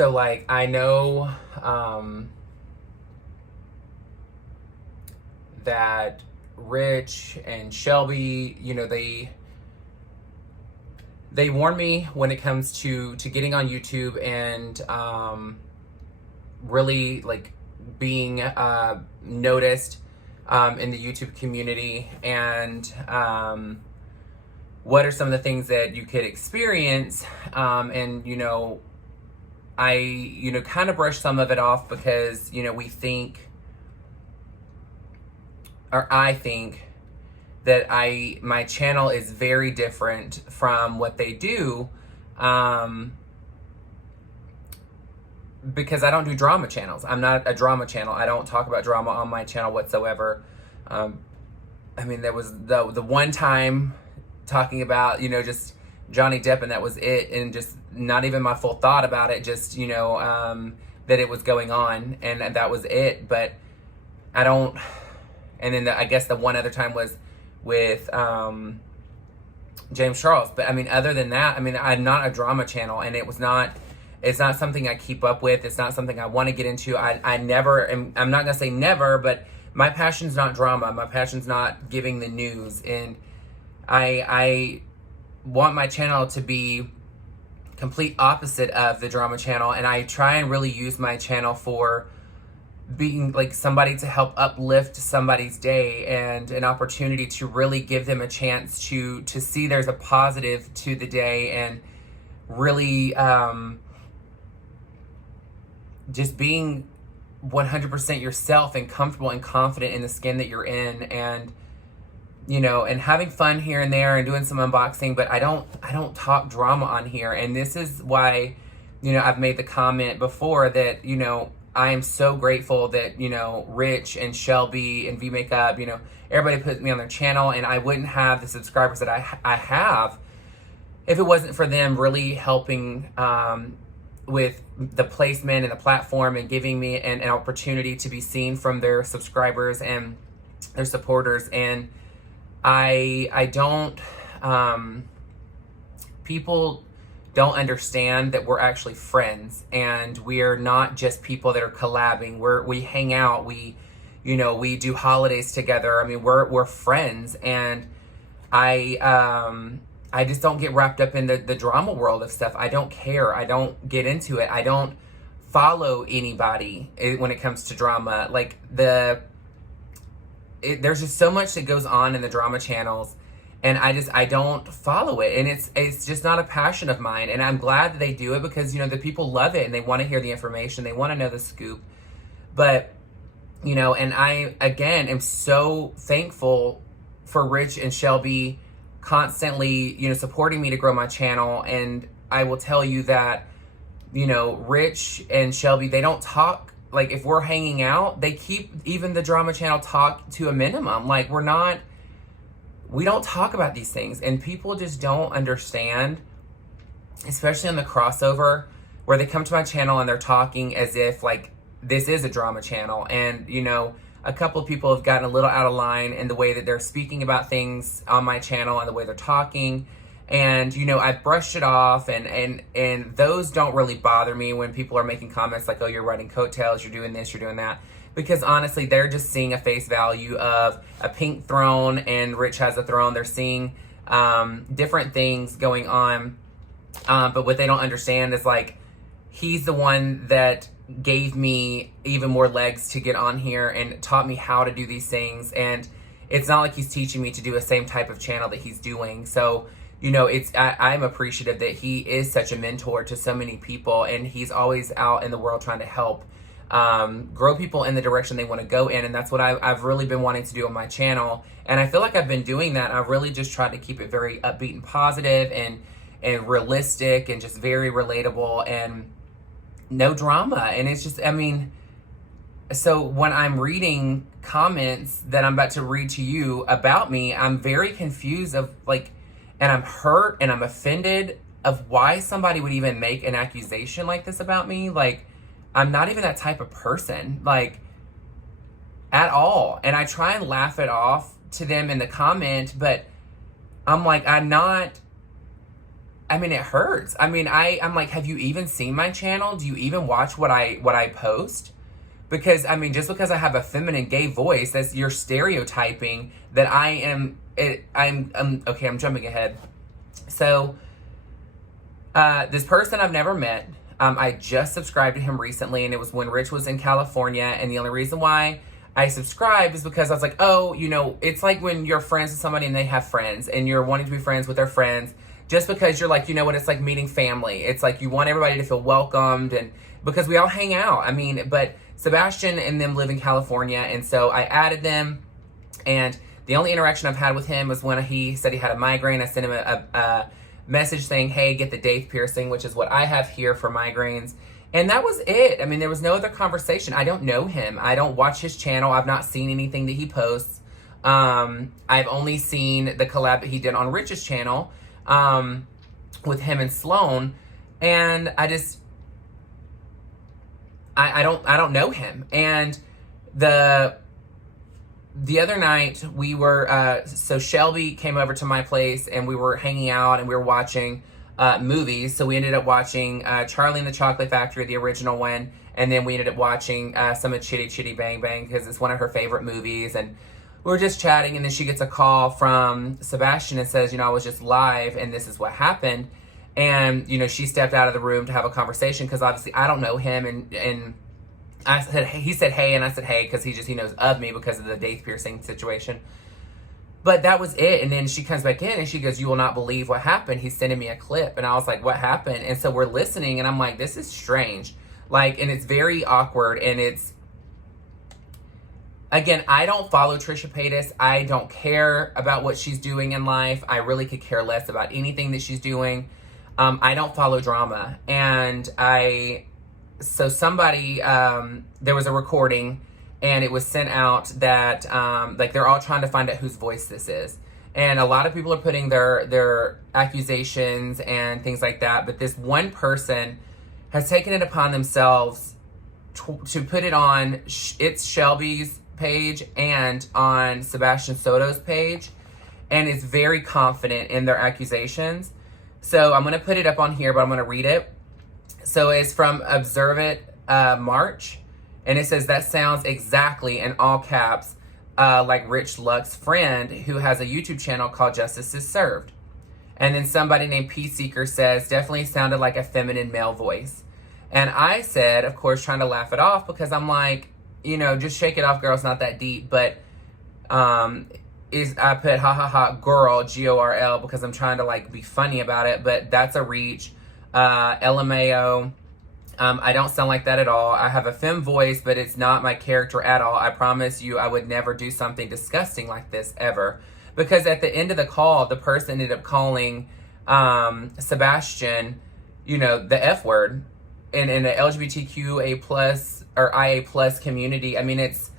So like, I know that Rich and Shelby, you know, they warn me when it comes to getting on YouTube and really like being noticed in the YouTube community, and what are some of the things that you could experience, and you know, I, you know, kind of brush some of it off because, you know, we think, or I think that my channel is very different from what they do, because I don't do drama channels. I'm not a drama channel. I don't talk about drama on my channel whatsoever. I mean, there was the one time talking about, you know, just Johnny Depp, and that was it, and just not even my full thought about it, just, you know, that it was going on, and that was it. But I don't, and then I guess the one other time was with James Charles. But I mean, other than that, I mean, I'm not a drama channel, and it's not something I keep up with. It's not something I want to get into. I never, I'm not gonna say never, but my passion's not drama. My passion's not giving the news, and I want my channel to be complete opposite of the drama channel, and I try and really use my channel for being like somebody to help uplift somebody's day, and an opportunity to really give them a chance to see there's a positive to the day, and really just being 100% yourself and comfortable and confident in the skin that you're in, and you know, and having fun here and there and doing some unboxing. But I don't talk drama on here, and this is why, you know, I've made the comment before that, you know, I am so grateful that, you know, Rich and Shelby and V Makeup, you know, everybody put me on their channel, and I wouldn't have the subscribers that I have if it wasn't for them really helping with the placement and the platform, and giving me an opportunity to be seen from their subscribers and their supporters. And I don't, people don't understand that we're actually friends, and we're not just people that are collabing. We hang out, we, you know, we do holidays together. I mean, we're friends, and I just don't get wrapped up in the drama world of stuff. I don't care. I don't get into it. I don't follow anybody when it comes to drama. Like there's just so much that goes on in the drama channels, and I don't follow it, and it's just not a passion of mine. And I'm glad that they do it, because, you know, the people love it, and they want to hear the information, they want to know the scoop. But, you know, and I again am so thankful for Rich and Shelby constantly, you know, supporting me to grow my channel. And I will tell you that, you know, Rich and Shelby, they don't talk, like if we're hanging out, they keep even the drama channel talk to a minimum. Like we don't talk about these things, and people just don't understand, especially on the crossover, where they come to my channel and they're talking as if like this is a drama channel. And, you know, a couple of people have gotten a little out of line in the way that they're speaking about things on my channel and the way they're talking. And, you know, I've brushed it off, and those don't really bother me when people are making comments like, oh, you're riding coattails, you're doing this, you're doing that. Because honestly, they're just seeing a face value of a pink throne, and Rich has a throne. They're seeing different things going on. But what they don't understand is, like, he's the one that gave me even more legs to get on here and taught me how to do these things. And it's not like he's teaching me to do a same type of channel that he's doing. So, you know, I'm appreciative that he is such a mentor to so many people, and he's always out in the world trying to help grow people in the direction they want to go in. And that's what I've really been wanting to do on my channel. And I feel like I've been doing that. I've really just tried to keep it very upbeat and positive, and realistic, and just very relatable, and no drama. And it's just, I mean, so when I'm reading comments that I'm about to read to you about me, I'm very confused of like, and I'm hurt and I'm offended of why somebody would even make an accusation like this about me. Like, I'm not even that type of person, like, at all. And I try and laugh it off to them in the comment, but I'm like, I'm not I mean, it hurts. I mean, I'm like, have you even seen my channel? Do you even watch what I post? Because, I mean, just because I have a feminine gay voice, that's you're stereotyping that I am, okay, I'm jumping ahead. So, this person I've never met, I just subscribed to him recently, and it was when Rich was in California, and the only reason why I subscribed is because I was like, oh, you know, it's like when you're friends with somebody and they have friends, and you're wanting to be friends with their friends, just because you're like, you know what, it's like meeting family. It's like you want everybody to feel welcomed, and because we all hang out. I mean, but Sebastian and them live in California, and so I added them, and the only interaction I've had with him was when he said he had a migraine. I sent him a message saying, hey, get the Dave piercing, which is what I have here for migraines. And that was it. I mean, there was no other conversation. I don't know him. I don't watch his channel. I've not seen anything that he posts. I've only seen the collab that he did on Rich's channel with him and Sloan. And I just, I don't know him. And the other night we were, so Shelbye came over to my place and we were hanging out and we were watching movies. So we ended up watching Charlie and the Chocolate Factory, the original one. And then we ended up watching some of Chitty Chitty Bang Bang because it's one of her favorite movies. And we were just chatting, and then she gets a call from Sebastian and says, you know, I was just live and this is what happened. And, you know, she stepped out of the room to have a conversation because obviously I don't know him. And I said, he said, hey, and I said, hey, because he knows of me because of the Dave piercing situation. But that was it. And then she comes back in and she goes, you will not believe what happened. He's sending me a clip. And I was like, what happened? And so we're listening and I'm like, this is strange. Like, and it's very awkward. And it's, again, I don't follow Trisha Paytas. I don't care about what she's doing in life. I really could care less about anything that she's doing. I don't follow drama. And so somebody, there was a recording and it was sent out that, like, they're all trying to find out whose voice this is. And a lot of people are putting their accusations and things like that. But this one person has taken it upon themselves to put it on it's Shelby's page and on Sebastian Soto's page. And is very confident in their accusations. So I'm going to put it up on here, but I'm going to read it. So it's from Observe It March. And it says, that sounds exactly, in all caps, like Rich Luck's friend who has a YouTube channel called Justice is Served. And then somebody named P Seeker says, definitely sounded like a feminine male voice. And I said, of course, trying to laugh it off because I'm like, you know, just shake it off, girl. It's not that deep. But I put ha ha ha girl, GORL, because I'm trying to like be funny about it. But that's a reach. LMAO. I don't sound like that at all. I have a femme voice, but it's not my character at all. I promise you I would never do something disgusting like this ever. Because at the end of the call, the person ended up calling Sebastian, you know, the F word in the LGBTQA plus or IA plus community. I mean, it's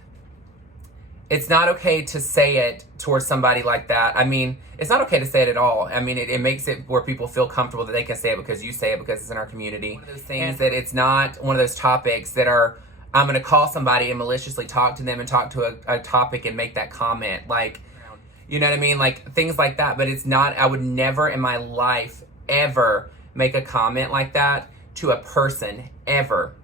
not okay to say it towards somebody like that. I mean, it's not okay to say it at all. I mean, it makes it where people feel comfortable that they can say it because you say it because it's in our community. One of those things that it's not one of those topics that are, I'm going to call somebody and maliciously talk to them and talk to a topic and make that comment. Like, you know what I mean? Like, things like that. But it's not, I would never in my life ever make a comment like that to a person, ever.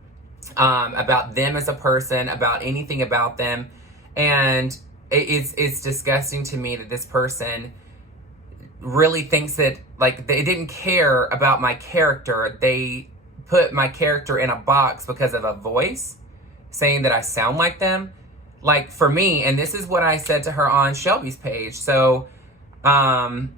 About them as a person, about anything about them. And it's disgusting to me that this person really thinks that, like, they didn't care about my character. They put my character in a box because of a voice, saying that I sound like them. Like, for me, and this is what I said to her on Shelby's page. So on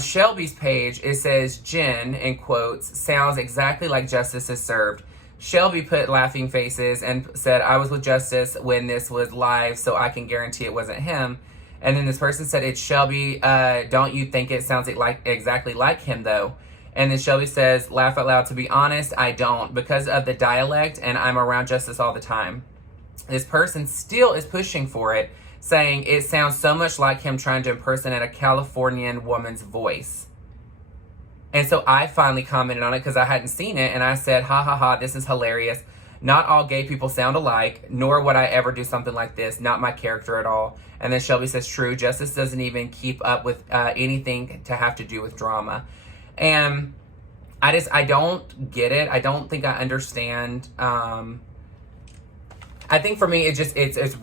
Shelby's page, it says, Jen, in quotes, sounds exactly like Justice is Served. Shelby put laughing faces and said, I was with Justice when this was live, so I can guarantee it wasn't him. And then this person said, it's Shelby. Don't you think it sounds like exactly like him, though? And then Shelby says, laugh out loud, to be honest, I don't, because of the dialect, and I'm around Justice all the time. This person still is pushing for it, saying it sounds so much like him trying to impersonate a Californian woman's voice. And so I finally commented on it because I hadn't seen it, and I said, ha ha ha, this is hilarious. Not all gay people sound alike, nor would I ever do something like this. Not my character at all. And then Shelbye says, true, Justice doesn't even keep up with anything to have to do with drama. And I don't get it. I don't think I understand. I think for me, it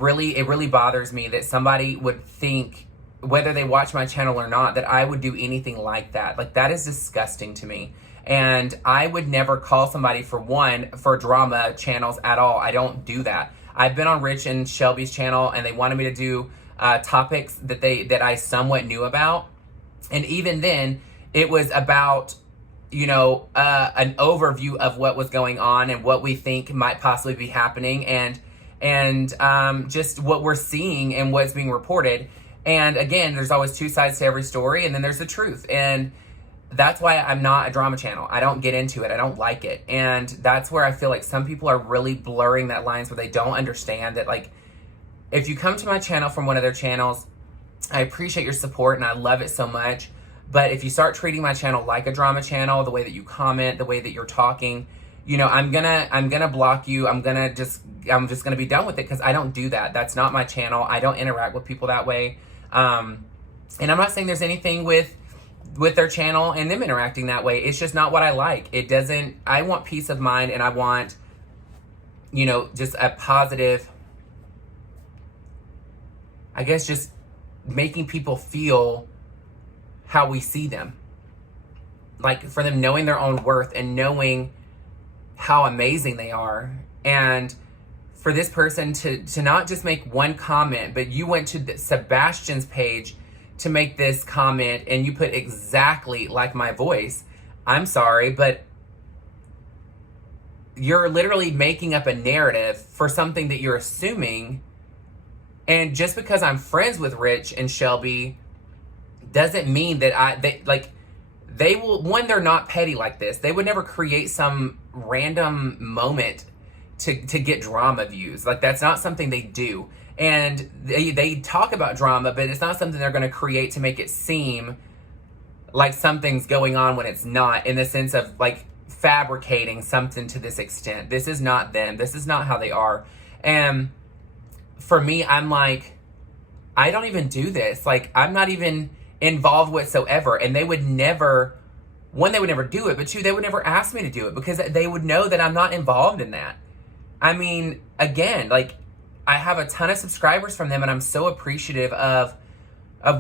really bothers me that somebody would think, whether they watch my channel or not, that I would do anything like that. Like, that is disgusting to me. And I would never call somebody for drama channels at all. I don't do that. I've been on Rich and Shelby's channel, and they wanted me to do topics that I somewhat knew about. And even then, it was about, you know, an overview of what was going on and what we think might possibly be happening, and just what we're seeing and what's being reported. And again, there's always two sides to every story, and then there's the truth. And that's why I'm not a drama channel. I don't get into it. I don't like it. And that's where I feel like some people are really blurring that lines where they don't understand that, like, if you come to my channel from one of their channels, I appreciate your support and I love it so much. But if you start treating my channel like a drama channel, the way that you comment, the way that you're talking, you know, I'm gonna block you. I'm just gonna be done with it, because I don't do that. That's not my channel. I don't interact with people that way. And I'm not saying there's anything with their channel and them interacting that way. It's just not what I like. I want peace of mind, and I want, you know, just a positive, I guess, just making people feel how we see them. Like, for them knowing their own worth and knowing how amazing they are. And for this person to not just make one comment, but you went to Sebastian's page to make this comment and you put exactly like my voice. I'm sorry, but you're literally making up a narrative for something that you're assuming. And just because I'm friends with Rich and Shelbye doesn't mean that they will, one, they're not petty like this. They would never create some random moment to get drama views. Like, that's not something they do. And they talk about drama, but it's not something they're going to create to make it seem like something's going on when it's not, in the sense of, like, fabricating something to this extent. This is not them. This is not how they are. And for me, I'm like, I don't even do this. Like, I'm not even involved whatsoever. And they would never, one, they would never do it, but two, they would never ask me to do it, because they would know that I'm not involved in that. I mean, again, like, I have a ton of subscribers from them, and I'm so appreciative of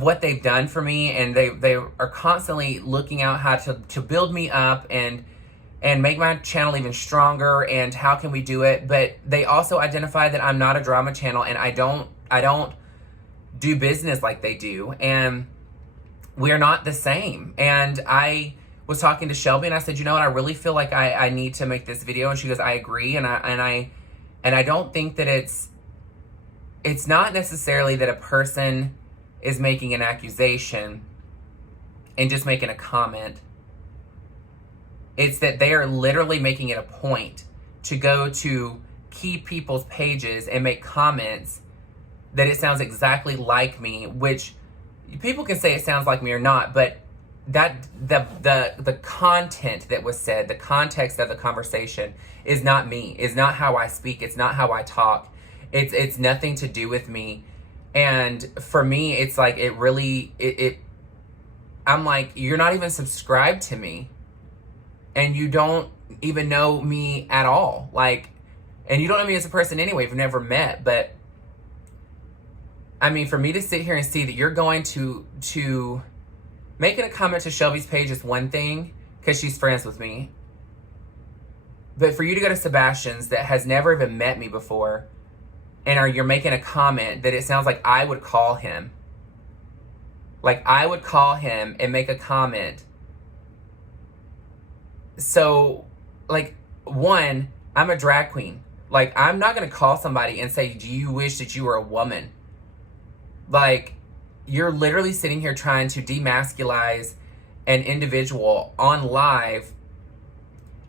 what they've done for me, and they are constantly looking out how to build me up and make my channel even stronger, and how can we do it. But they also identify that I'm not a drama channel, and I don't do business like they do, and we're not the same. And I was talking to Shelbye, and I said, you know what, I really feel like I need to make this video. And she goes, I agree. And I don't think that it's not necessarily that a person is making an accusation and just making a comment. It's that they are literally making it a point to go to key people's pages and make comments that it sounds exactly like me, which people can say it sounds like me or not, but that the content that was said, the context of the conversation is not me, is not how I speak, it's not how I talk. It's nothing to do with me. And for me, it's like, I'm like, you're not even subscribed to me, and you don't even know me at all. Like, and you don't know me as a person anyway, we've never met. But I mean, for me to sit here and see that you're going to making a comment to Shelby's page is one thing, because she's friends with me. But for you to go to Sebastian's that has never even met me before, and you're making a comment that it sounds like I would call him. Like, I would call him and make a comment. So, like, one, I'm a drag queen. Like, I'm not going to call somebody and say, do you wish that you were a woman? Like, you're literally sitting here trying to demasculize an individual on live,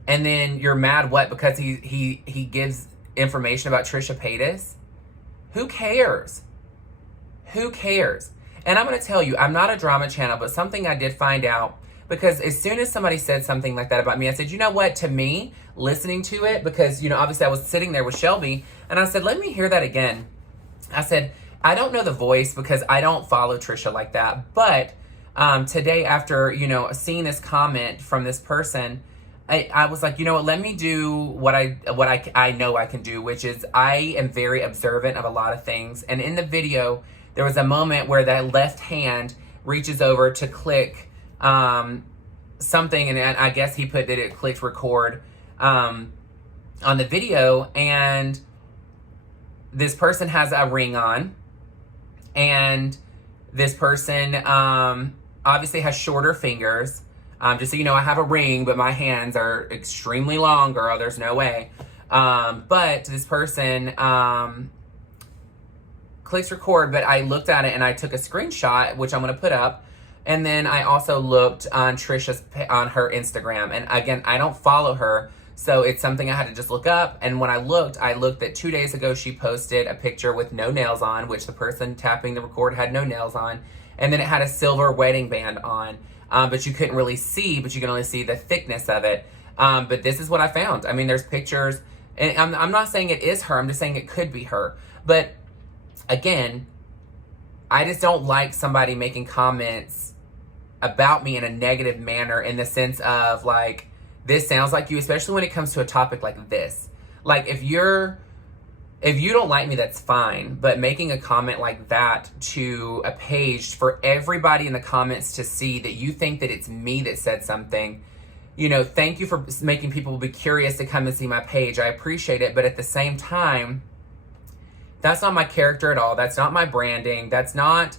and then you're mad, what, because he gives information about Trisha Paytas? Who cares? Who cares? And I'm going to tell you, I'm not a drama channel, but something I did find out because as soon as somebody said something like that about me, I said, you know what, to me, listening to it, because, you know, obviously I was sitting there with Shelbye, and I said, let me hear that again. I said, I don't know the voice because I don't follow Trisha like that, but today, after, you know, seeing this comment from this person, I was like, you know what, let me do what I know I can do, which is I am very observant of a lot of things. And in the video, there was a moment where that left hand reaches over to click something, and I guess he put that it clicked record on the video, and this person has a ring on, and this person obviously has shorter fingers. Just so you know, I have a ring, but my hands are extremely long, girl. There's no way. But this person clicks record, but I looked at it and I took a screenshot, which I'm going to put up. And then I also looked on on her Instagram. And again, I don't follow her, so it's something I had to just look up. And when I looked that 2 days ago she posted a picture with no nails on, which the person tapping the record had no nails on. And then it had a silver wedding band on. But you couldn't really see, but you can only see the thickness of it. But this is what I found. I mean, there's pictures, and I'm not saying it is her, I'm just saying it could be her. But again, I just don't like somebody making comments about me in a negative manner, in the sense of like, this sounds like you, especially when it comes to a topic like this. Like, if you don't like me, that's fine. But making a comment like that to a page for everybody in the comments to see that you think that it's me that said something, you know, thank you for making people be curious to come and see my page. I appreciate it. But at the same time, that's not my character at all. That's not my branding. That's not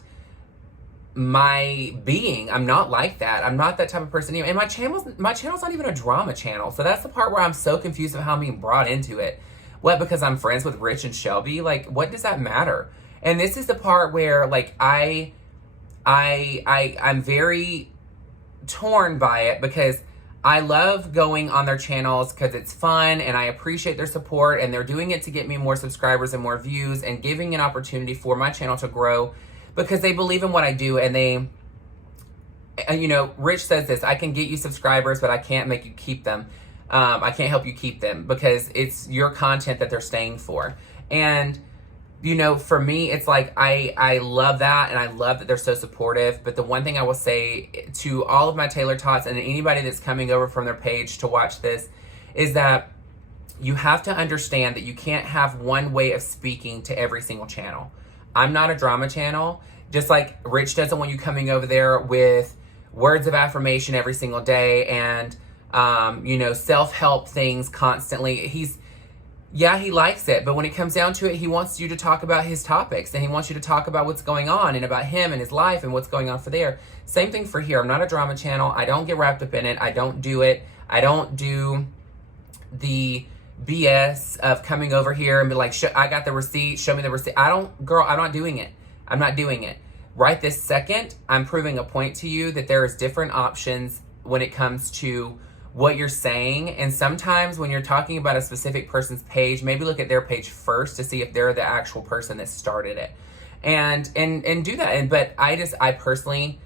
my being. I'm not like that. I'm not that type of person. And my channel's not even a drama channel. So that's the part where I'm so confused of how I'm being brought into it. What, because I'm friends with Rich and Shelbye? Like, what does that matter? And this is the part where, like, I'm very torn by it, because I love going on their channels because it's fun and I appreciate their support, and they're doing it to get me more subscribers and more views and giving an opportunity for my channel to grow, because they believe in what I do. And they, you know, Rich says this, I can get you subscribers, but I can't make you keep them. I can't help you keep them, because it's your content that they're staying for. And, you know, for me, it's like, I love that, and I love that they're so supportive. But the one thing I will say to all of my Taylor-tots and anybody that's coming over from their page to watch this is that you have to understand that you can't have one way of speaking to every single channel. I'm not a drama channel. Just like Rich doesn't want you coming over there with words of affirmation every single day and you know, self-help things constantly. He likes it, but when it comes down to it, he wants you to talk about his topics, and he wants you to talk about what's going on and about him and his life and what's going on for there. Same thing for here. I'm not a drama channel. I don't get wrapped up in it. I don't do it. I don't do the BS of coming over here and be like, I got the receipt, show me the receipt. Girl, I'm not doing it. I'm not doing it. Right this second, I'm proving a point to you that there is different options when it comes to what you're saying. And sometimes when you're talking about a specific person's page, maybe look at their page first to see if they're the actual person that started it, and do that. But I personally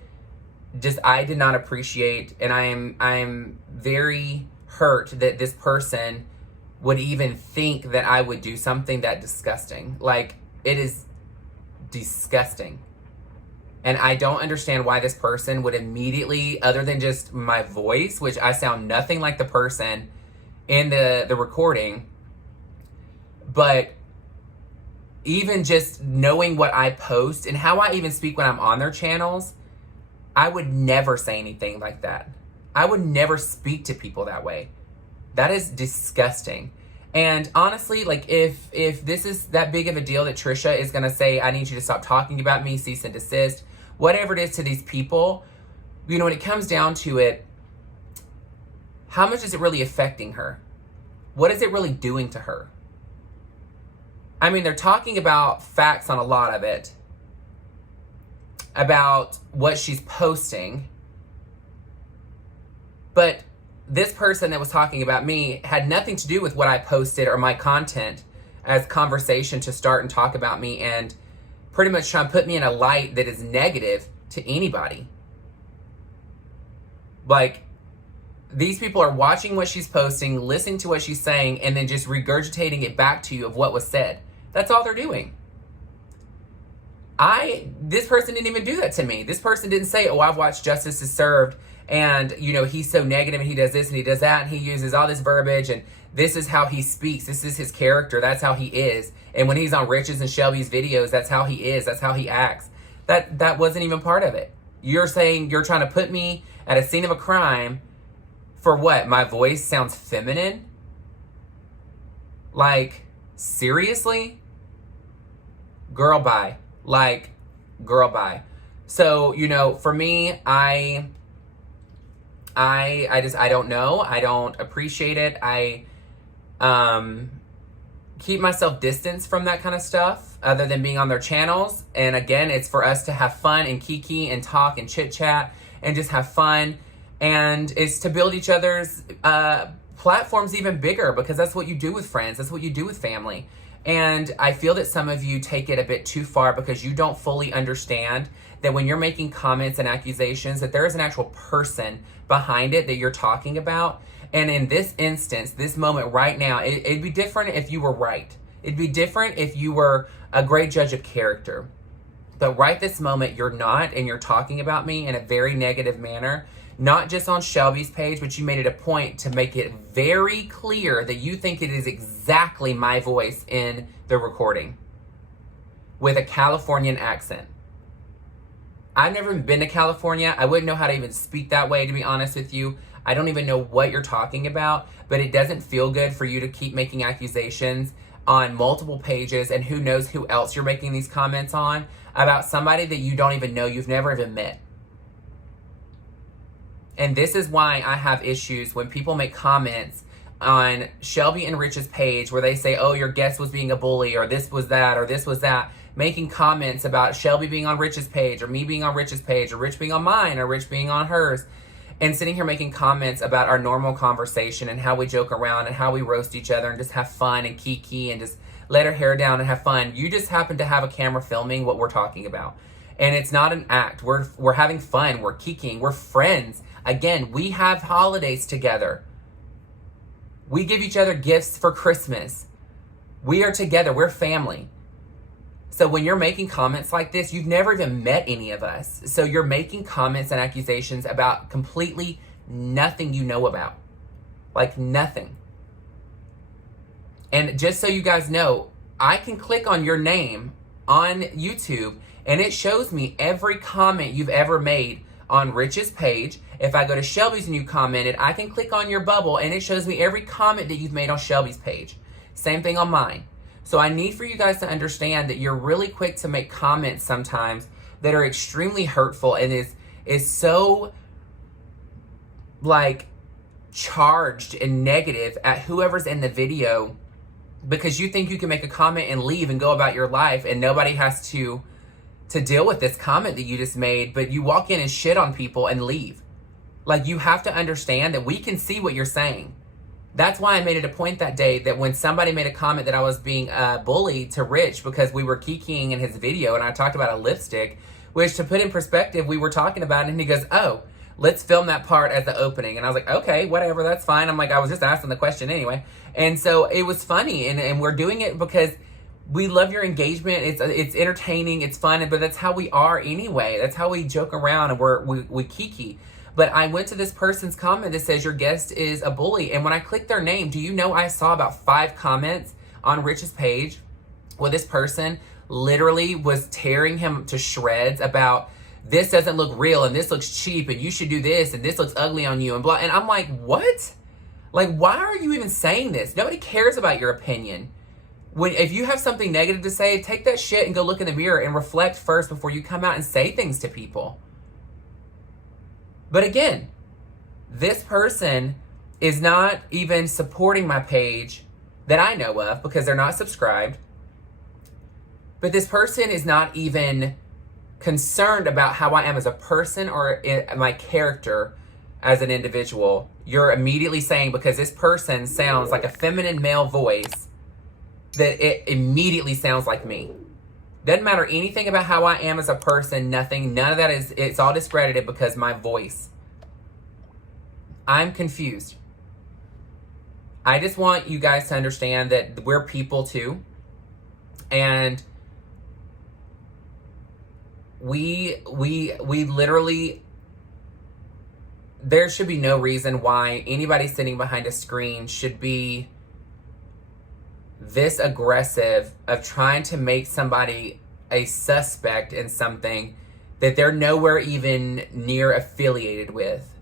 I did not appreciate, and I am very hurt that this person would even think that I would do something that disgusting. Like, it is disgusting. And I don't understand why this person would immediately, other than just my voice, which I sound nothing like the person in the recording, but even just knowing what I post and how I even speak when I'm on their channels, I would never say anything like that. I would never speak to people that way. That is disgusting. And honestly, like, if this is that big of a deal that Trisha is going to say, I need you to stop talking about me, cease and desist, whatever it is to these people, you know, when it comes down to it, how much is it really affecting her? What is it really doing to her? I mean, they're talking about facts on a lot of it, about what she's posting, but this person that was talking about me had nothing to do with what I posted or my content as conversation to start and talk about me, and pretty much try and put me in a light that is negative to anybody. Like, these people are watching what she's posting, listening to what she's saying, and then just regurgitating it back to you of what was said. That's all they're doing. This person didn't even do that to me. This person didn't say, oh, I've watched Justice is Served, and, you know, he's so negative, and he does this, and he does that, and he uses all this verbiage, and this is how he speaks. This is his character. That's how he is. And when he's on Rich's and Shelby's videos, that's how he is. That's how he acts. That wasn't even part of it. You're saying you're trying to put me at a scene of a crime for what? My voice sounds feminine? Like, seriously? Girl, bye. Like, girl, bye. So, you know, for me, I don't know. I don't appreciate it. I keep myself distanced from that kind of stuff other than being on their channels. And again, it's for us to have fun and kiki and talk and chit chat and just have fun. And it's to build each other's platforms even bigger, because that's what you do with friends. That's what you do with family. And I feel that some of you take it a bit too far because you don't fully understand that when you're making comments and accusations, that there is an actual person behind it that you're talking about. And in this instance, this moment right now, it'd be different if you were right. It'd be different if you were a great judge of character. But right this moment, you're not, and you're talking about me in a very negative manner. Not just on Shelby's page, but you made it a point to make it very clear that you think it is exactly my voice in the recording with a Californian accent. I've never been to California. I wouldn't know how to even speak that way, to be honest with you. I don't even know what you're talking about, but it doesn't feel good for you to keep making accusations on multiple pages, and who knows who else you're making these comments on, about somebody that you don't even know, you've never even met. And this is why I have issues when people make comments on Shelby and Rich's page where they say, oh, your guest was being a bully, or this was that, or this was that, making comments about Shelby being on Rich's page, or me being on Rich's page, or Rich being on mine, or Rich being on hers, and sitting here making comments about our normal conversation and how we joke around and how we roast each other and just have fun and kiki and just let our hair down and have fun. You just happen to have a camera filming what we're talking about. And it's not an act. We're having fun. We're kikiing. We're friends. Again, we have holidays together. We give each other gifts for Christmas. We are together. We're family. So when you're making comments like this, you've never even met any of us. So you're making comments and accusations about completely nothing you know about. Like nothing. And just so you guys know, I can click on your name on YouTube and it shows me every comment you've ever made on Rich's page. If I go to Shelby's and you commented, I can click on your bubble and it shows me every comment that you've made on Shelby's page. Same thing on mine. So I need for you guys to understand that you're really quick to make comments sometimes that are extremely hurtful and is so like charged and negative at whoever's in the video, because you think you can make a comment and leave and go about your life and nobody has to deal with this comment that you just made, but you walk in and shit on people and leave. Like, you have to understand that we can see what you're saying. That's why I made it a point that day that when somebody made a comment that I was being bullied to Rich because we were kikiing in his video and I talked about a lipstick, which, to put in perspective, we were talking about it, and he goes, oh, let's film that part as the opening. And I was like, okay, whatever, that's fine. I'm like, I was just asking the question anyway. And so it was funny, and we're doing it because we love your engagement. It's entertaining, it's fun, but that's how we are anyway. That's how we joke around and we kiki. But I went to this person's comment that says your guest is a bully. And when I clicked their name, do you know I saw about 5 comments on Rich's page where this person literally was tearing him to shreds about this doesn't look real and this looks cheap and you should do this and this looks ugly on you and blah. And I'm like, what? Like, why are you even saying this? Nobody cares about your opinion. If you have something negative to say, take that shit and go look in the mirror and reflect first before you come out and say things to people. But again, this person is not even supporting my page that I know of because they're not subscribed. But this person is not even concerned about how I am as a person or my character as an individual. You're immediately saying because this person sounds like a feminine male voice that it immediately sounds like me. Doesn't matter anything about how I am as a person, nothing. None of that it's all discredited because my voice. I'm confused. I just want you guys to understand that we're people too. And we literally, there should be no reason why anybody sitting behind a screen should be this aggressive of trying to make somebody a suspect in something that they're nowhere even near affiliated with.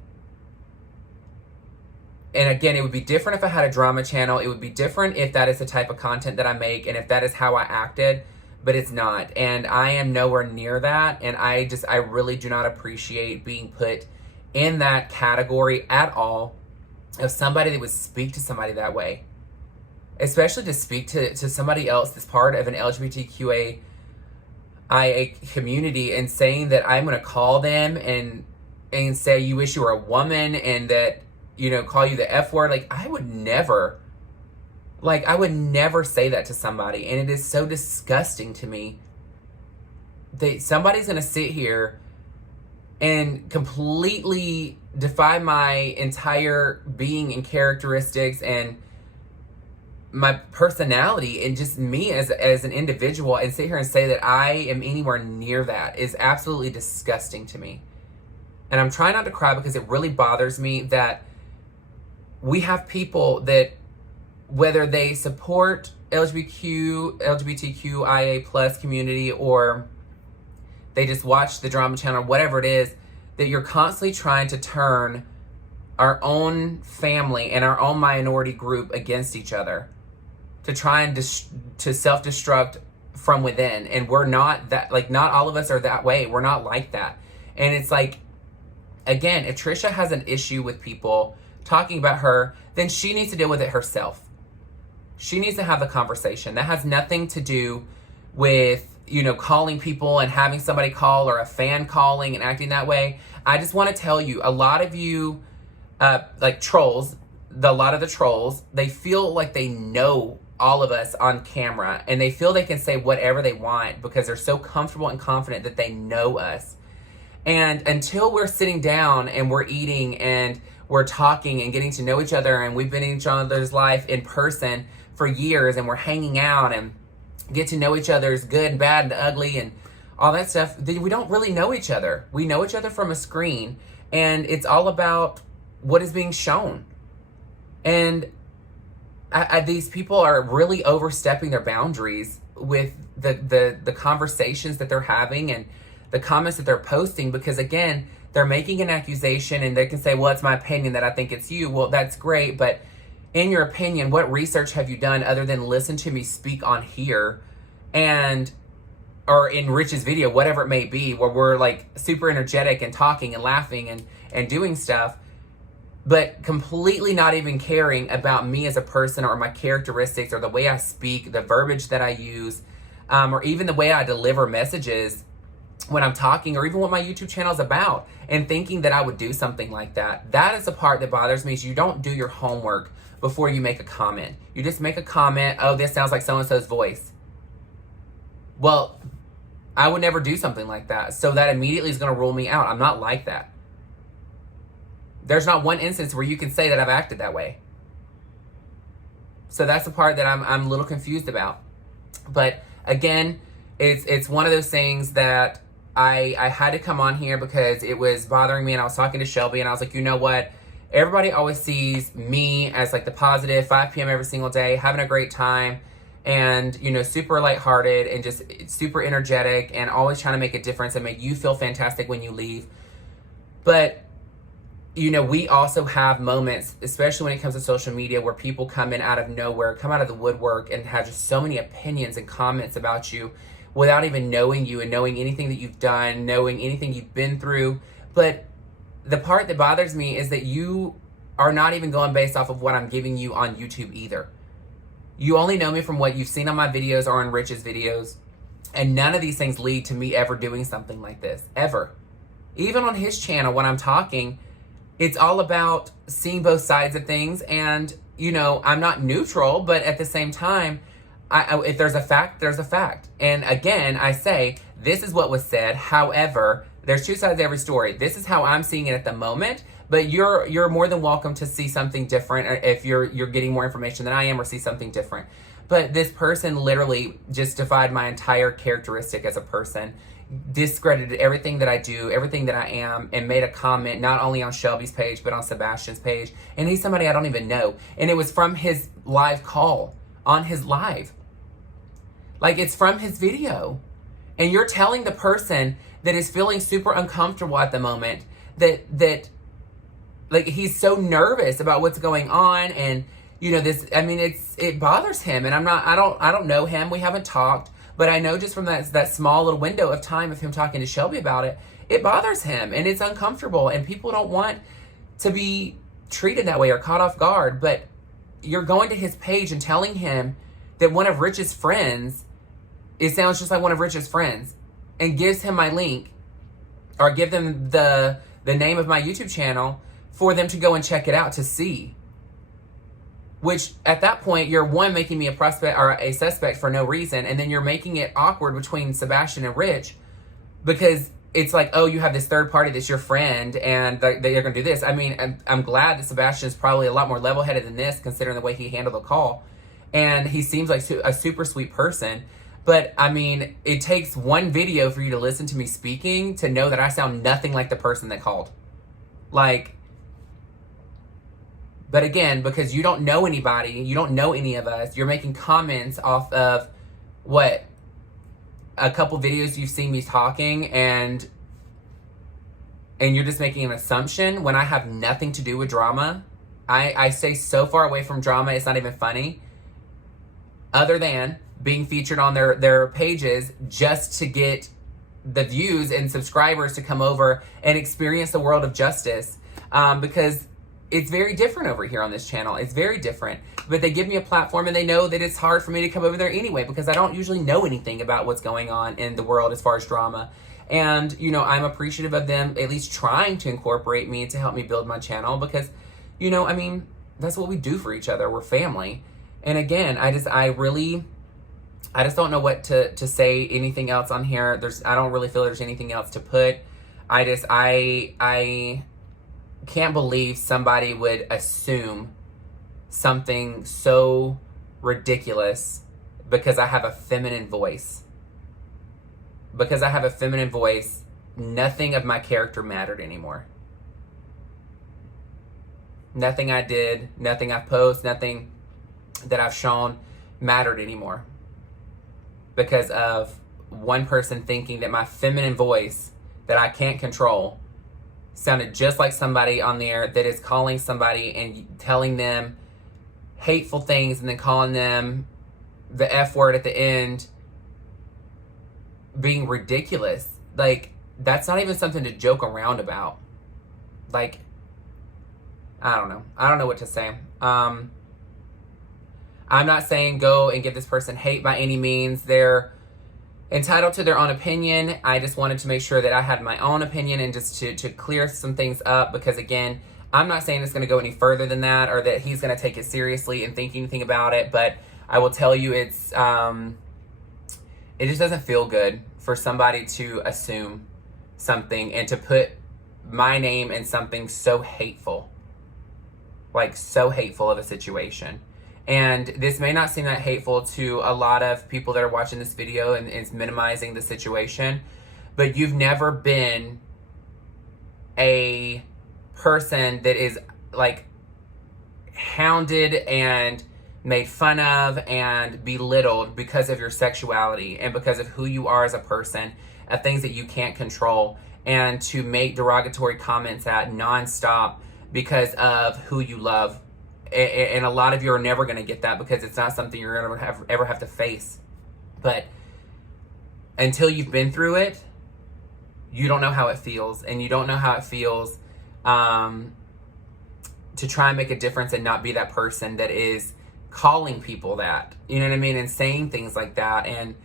And again, it would be different if I had a drama channel. It would be different if that is the type of content that I make and if that is how I acted, but it's not. And I am nowhere near that. And I really do not appreciate being put in that category at all of somebody that would speak to somebody that way. Especially to speak to somebody else that's part of an LGBTQIA community and saying that I'm going to call them and say you wish you were a woman and that, you know, call you the F word. Like, I would never say that to somebody. And it is so disgusting to me that somebody's going to sit here and completely defy my entire being and characteristics and my personality and just me as an individual and sit here and say that I am anywhere near that is absolutely disgusting to me. And I'm trying not to cry because it really bothers me that we have people that, whether they support LGBTQIA plus community or they just watch the drama channel, whatever it is, that you're constantly trying to turn our own family and our own minority group against each other to try and to self-destruct from within. And we're not that, like, not all of us are that way. We're not like that. And it's like, again, if Trisha has an issue with people talking about her, then she needs to deal with it herself. She needs to have the conversation. That has nothing to do with, you know, calling people and having somebody call or a fan calling and acting that way. I just want to tell you, a lot of you, like trolls, a lot of the trolls, they feel like they know all of us on camera and they feel they can say whatever they want because they're so comfortable and confident that they know us. And until we're sitting down and we're eating and we're talking and getting to know each other and we've been in each other's life in person for years and we're hanging out and get to know each other's good and bad and ugly and all that stuff, we don't really know each other. We know each other from a screen and it's all about what is being shown. And these people are really overstepping their boundaries with the conversations that they're having and the comments that they're posting, because again, they're making an accusation and they can say, well, it's my opinion that I think it's you. Well, that's great. But in your opinion, what research have you done other than listen to me speak on here or in Rich's video, whatever it may be, where we're like super energetic and talking and laughing and doing stuff, but completely not even caring about me as a person or my characteristics or the way I speak, the verbiage that I use, or even the way I deliver messages when I'm talking, or even what my YouTube channel is about, and thinking that I would do something like that. That is the part that bothers me, is you don't do your homework before you make a comment. You just make a comment, oh, this sounds like so-and-so's voice. Well, I would never do something like that. So that immediately is going to rule me out. I'm not like that. There's not one instance where you can say that I've acted that way. So that's the part that I'm a little confused about. But again, it's one of those things that I had to come on here because it was bothering me, and I was talking to Shelbye and I was like, you know what? Everybody always sees me as like the positive, 5 p.m. every single day, having a great time, and, you know, super lighthearted and just super energetic and always trying to make a difference and make you feel fantastic when you leave. But, you know, we also have moments, especially when it comes to social media, where people come in out of nowhere, come out of the woodwork and have just so many opinions and comments about you without even knowing you and knowing anything that you've done, knowing anything you've been through. But the part that bothers me is that you are not even going based off of what I'm giving you on YouTube either. You only know me from what you've seen on my videos or on Rich's videos. And none of these things lead to me ever doing something like this, ever. Even on his channel, when I'm talking, it's all about seeing both sides of things. And, you know, I'm not neutral, but at the same time, if there's a fact, there's a fact. And again, I say, this is what was said. However, there's two sides to every story. This is how I'm seeing it at the moment, But you're more than welcome to see something different if you're getting more information than I am, or see something different. But this person literally just defied my entire characteristic as a person, discredited everything that I do, everything that I am, and made a comment not only on Shelby's page, but on Sebastian's page. And he's somebody I don't even know. And it was from his live call, on his live. Like, it's from his video. And you're telling the person that is feeling super uncomfortable at the moment that like, he's so nervous about what's going on, and this, I mean, it bothers him. And I don't know him. We haven't talked, but I know just from that small little window of time of him talking to Shelby about it, it bothers him, and it's uncomfortable, and people don't want to be treated that way or caught off guard. But you're going to his page and telling him that one of Rich's friends, it sounds just like one of Rich's friends, and gives him my link, or give them the name of my YouTube channel for them to go and check it out to see. Which, at that point, you're making me a prospect or a suspect for no reason, and then you're making it awkward between Sebastian and Rich, because it's like, oh, you have this third party that's your friend, and they're going to do this. I mean, I'm glad that Sebastian's probably a lot more level-headed than this, considering the way he handled the call, and he seems like a super sweet person. But, I mean, it takes one video for you to listen to me speaking to know that I sound nothing like the person that called. Like, but again, because you don't know anybody, you don't know any of us, you're making comments off of, what, a couple videos you've seen me talking, and you're just making an assumption when I have nothing to do with drama. I stay so far away from drama, it's not even funny. Other than being featured on their pages just to get the views and subscribers to come over and experience the world of justice. Because it's very different over here on this channel. It's very different. But they give me a platform, and they know that it's hard for me to come over there anyway, because I don't usually know anything about what's going on in the world as far as drama. And, I'm appreciative of them at least trying to incorporate me to help me build my channel, because, I mean, that's what we do for each other. We're family. And again, I just don't know what to say anything else on here. I don't really feel there's anything else to put. I can't believe somebody would assume something so ridiculous because I have a feminine voice. Because I have a feminine voice, nothing of my character mattered anymore. Nothing I did, nothing I post, nothing that I've shown mattered anymore. Because of one person thinking that my feminine voice that I can't control sounded just like somebody on there that is calling somebody and telling them hateful things, and then calling them the F word at the end, being ridiculous. Like, that's not even something to joke around about. Like, I don't know. I don't know what to say. I'm not saying go and give this person hate by any means. They're entitled to their own opinion. I just wanted to make sure that I had my own opinion, and just to clear some things up, because again, I'm not saying it's going to go any further than that, or that he's going to take it seriously and think anything about it, but I will tell you it just doesn't feel good for somebody to assume something and to put my name in something so hateful. Like, so hateful of a situation. And this may not seem that hateful to a lot of people that are watching this video, and it's minimizing the situation, but you've never been a person that is like hounded and made fun of and belittled because of your sexuality and because of who you are as a person, of things that you can't control, and to make derogatory comments at nonstop because of who you love. And a lot of you are never going to get that, because it's not something you're going to ever have to face. But until you've been through it, you don't know how it feels. And you don't know how it feels to try and make a difference and not be that person that is calling people that. You know what I mean? And saying things like that. And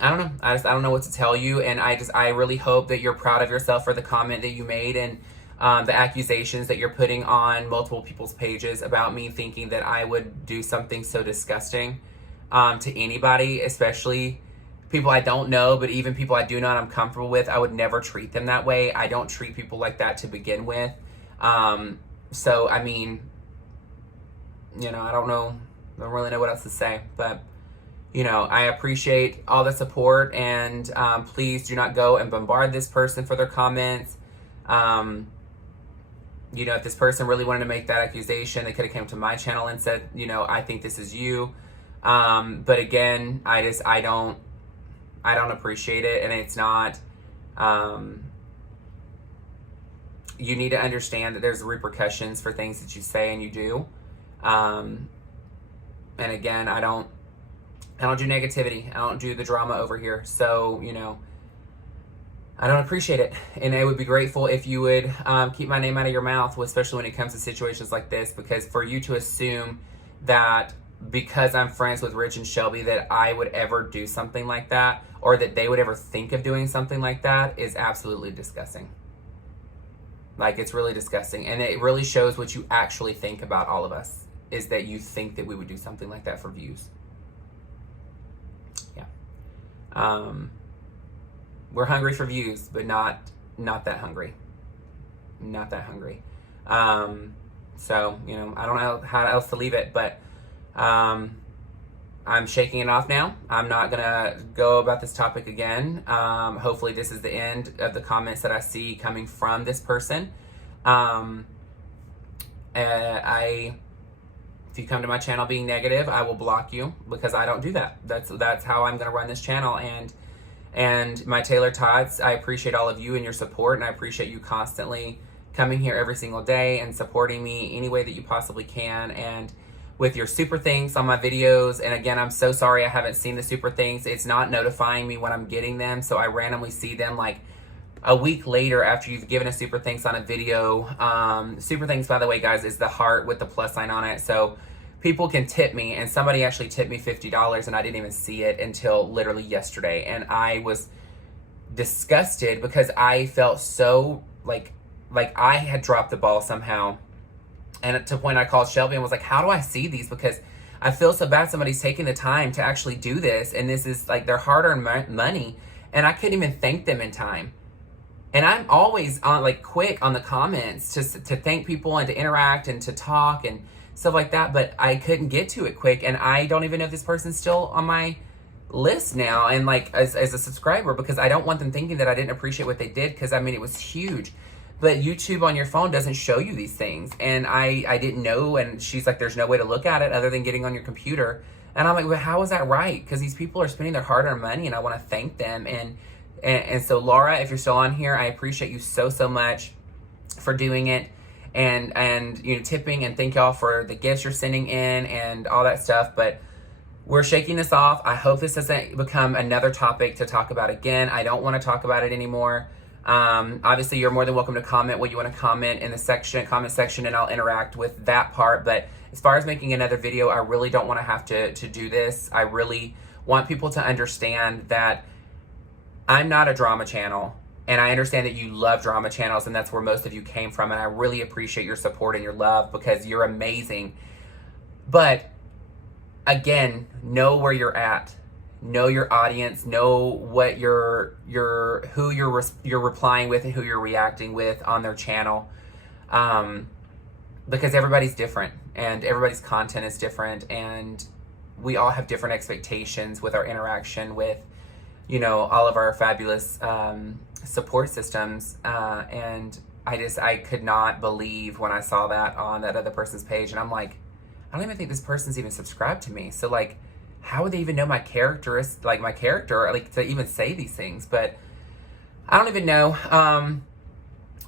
I don't know. I don't know what to tell you. And I really hope that you're proud of yourself for the comment that you made, and the accusations that you're putting on multiple people's pages about me thinking that I would do something so disgusting to anybody, especially people I don't know, but even people I do know and I'm comfortable with. I would never treat them that way. I don't treat people like that to begin with. So, I mean, you know, I don't really know what else to say, but, you know, I appreciate all the support, and please do not go and bombard this person for their comments. You know, if this person really wanted to make that accusation, they could have come to my channel and said, you know, I think this is you. But again, I don't appreciate it, and it's not, you need to understand that there's repercussions for things that you say and you do. And again, I don't do negativity. I don't do the drama over here. So, you know, I don't appreciate it. And I would be grateful if you would keep my name out of your mouth, especially when it comes to situations like this, because for you to assume that because I'm friends with Rich and Shelbye that I would ever do something like that, or that they would ever think of doing something like that, is absolutely disgusting. Like, it's really disgusting. And it really shows what you actually think about all of us, is that you think that we would do something like that for views. Yeah. We're hungry for views, but not that hungry. Not that hungry. So, you know, I don't know how else to leave it, but I'm shaking it off now. I'm not gonna go about this topic again. Hopefully this is the end of the comments that I see coming from this person. If you come to my channel being negative, I will block you, because I don't do that. That's how I'm gonna run this channel. And my Taylor-tots, I appreciate all of you and your support, and I appreciate you constantly coming here every single day and supporting me any way that you possibly can, and with your super thanks on my videos. And again, I'm so sorry I haven't seen the super thanks. It's not notifying me when I'm getting them, so I randomly see them like a week later after you've given a super thanks on a video. Super thanks, by the way, guys, is the heart with the plus sign on it, so people can tip me, and somebody actually tipped me $50, and I didn't even see it until literally yesterday, and I was disgusted because I felt so like I had dropped the ball somehow. And to the point I called Shelbye and was like, how do I see these? Because I feel so bad somebody's taking the time to actually do this, and this is like their hard-earned money, and I couldn't even thank them in time. And I'm always on like quick on the comments to thank people and to interact and to talk and stuff like that, but I couldn't get to it quick, and I don't even know if this person's still on my list now, and like as a subscriber, because I don't want them thinking that I didn't appreciate what they did, because I mean, it was huge. But YouTube on your phone doesn't show you these things, and I didn't know, and she's like, there's no way to look at it other than getting on your computer. And I'm like, well, how is that right? Because these people are spending their hard-earned money, and I want to thank them. And so, Laura, if you're still on here, I appreciate you so much for doing it, and you know, tipping, and thank y'all for the gifts you're sending in and all that stuff. But we're shaking this off. I hope this doesn't become another topic to talk about again. I don't want to talk about it anymore. Obviously, you're more than welcome to comment what you want to comment in the comment section, and I'll interact with that part. But as far as making another video, I really don't want to have to do this. I really want people to understand that I'm not a drama channel, and I understand that you love drama channels, and that's where most of you came from, and I really appreciate your support and your love, because you're amazing. But again, know where you're at. Know your audience, know what who you're replying with and who you're reacting with on their channel, because everybody's different, and everybody's content is different, and we all have different expectations with our interaction with, you know, all of our fabulous support systems, and I could not believe when I saw that on that other person's page, and I'm like, I don't even think this person's even subscribed to me, so like, how would they even know my character, like to even say these things? But I don't even know.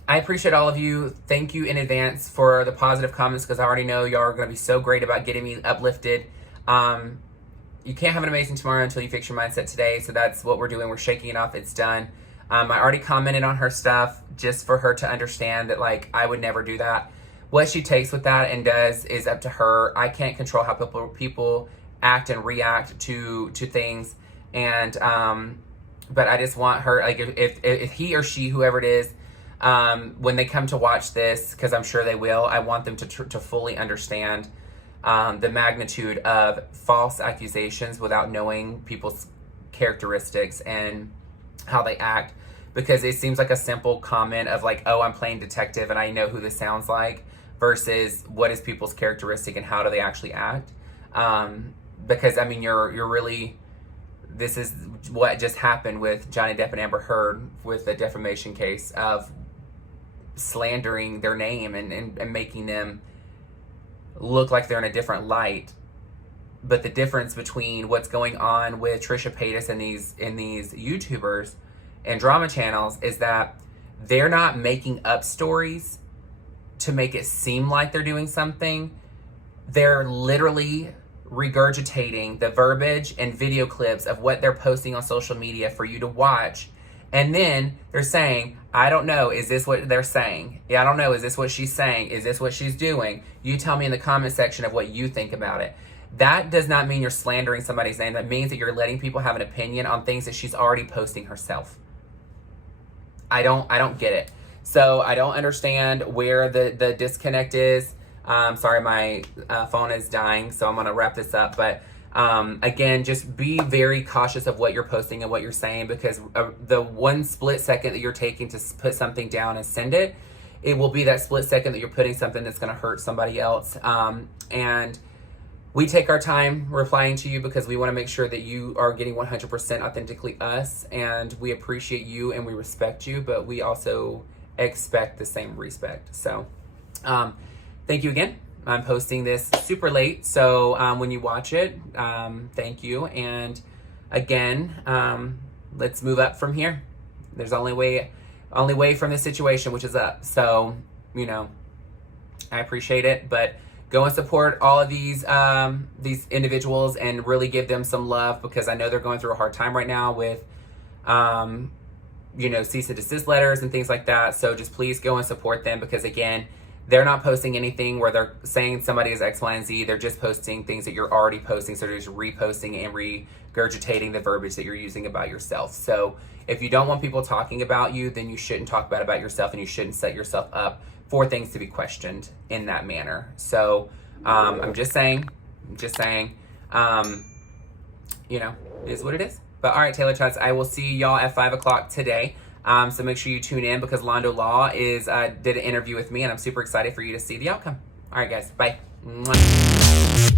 I appreciate all of you. Thank you in advance for the positive comments, because I already know y'all are going to be so great about getting me uplifted. You can't have an amazing tomorrow until you fix your mindset today. So that's what we're doing. We're shaking it off. It's done. I already commented on her stuff just for her to understand that, like, I would never do that. What she takes with that and does is up to her. I can't control how people act and react to things, and but I just want her, like, if he or she, whoever it is, when they come to watch this, because I'm sure they will, I want them to fully understand the magnitude of false accusations without knowing people's characteristics and how they act, because it seems like a simple comment of like, oh, I'm playing detective and I know who this sounds like, versus what is people's characteristic and how do they actually act. Because I mean, you're really, this is what just happened with Johnny Depp and Amber Heard with the defamation case of slandering their name and making them look like they're in a different light. But the difference between what's going on with Trisha Paytas and these YouTubers and drama channels is that they're not making up stories to make it seem like they're doing something. They're literally regurgitating the verbiage and video clips of what they're posting on social media for you to watch. And then they're saying, I don't know, is this what they're saying? Yeah, I don't know, is this what she's saying? Is this what she's doing? You tell me in the comment section of what you think about it. That does not mean you're slandering somebody's name. That means that you're letting people have an opinion on things that she's already posting herself. I don't get it. So I don't understand where the disconnect is. Sorry, my phone is dying, so I'm going to wrap this up. But again, just be very cautious of what you're posting and what you're saying, because the one split second that you're taking to put something down and send it, it will be that split second that you're putting something that's going to hurt somebody else. And we take our time replying to you because we want to make sure that you are getting 100% authentically us, and we appreciate you and we respect you, but we also expect the same respect. So thank you again. I'm posting this super late, so when you watch it, thank you. And again, let's move up from here. There's only way from this situation, which is up. So, you know, I appreciate it, but go and support all of these individuals and really give them some love, because I know they're going through a hard time right now with, you know, cease and desist letters and things like that. So just please go and support them, because again, they're not posting anything where they're saying somebody is X, Y, and Z. They're just posting things that you're already posting. So they're just reposting and regurgitating the verbiage that you're using about yourself. So if you don't want people talking about you, then you shouldn't talk about yourself, and you shouldn't set yourself up for things to be questioned in that manner. So I'm just saying, you know, it is what it is. But all right, Taylor-tots, I will see y'all at 5 o'clock today. So make sure you tune in, because Londo Law did an interview with me, and I'm super excited for you to see the outcome. All right, guys, bye. Mwah.